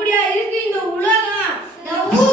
அப்படியா இருக்கு இந்த உலகம்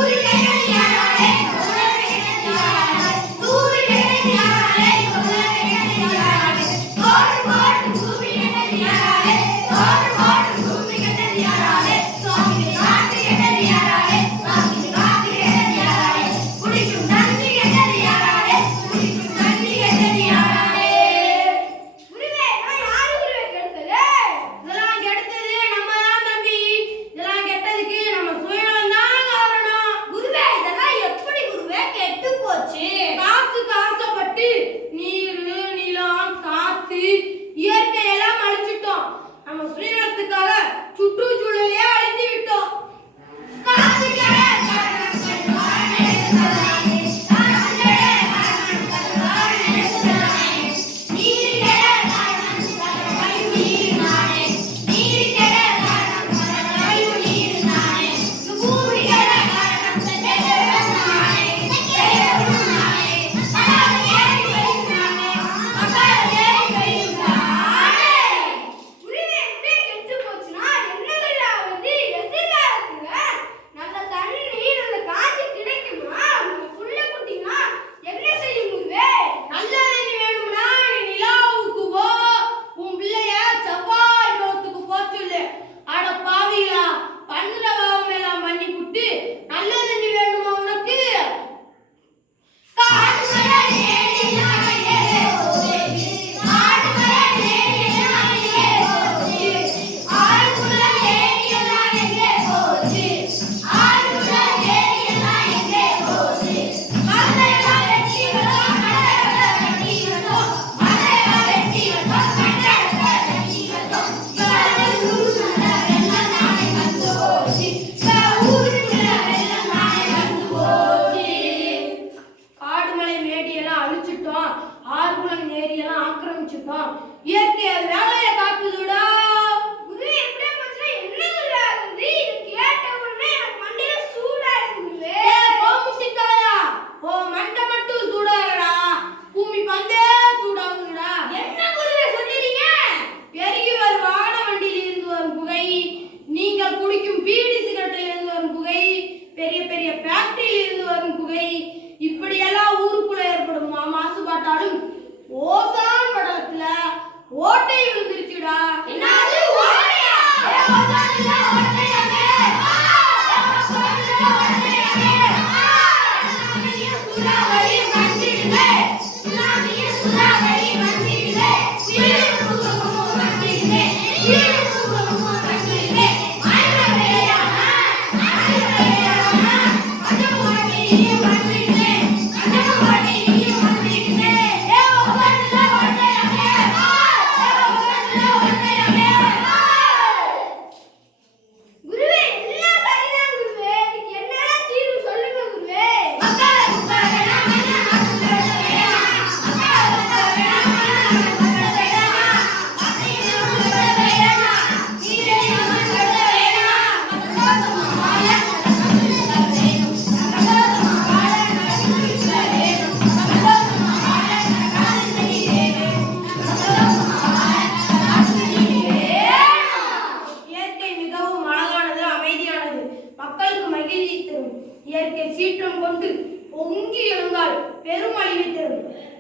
ஆக்கிரமிச்சிட்டோம். இயற்கை அது வேலையை காக்குதுடா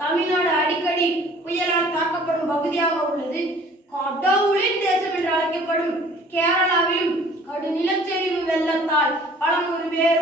தமிழ்நாடு அடிக்கடி புயலால் தாக்கப்படும் பகுதியாக உள்ளது. கடவுளின் தேசம் என்று அழைக்கப்படும் கேரளாவிலும் கடும் நிலச்சரிவு வெள்ளத்தால் பல நூறு பேர்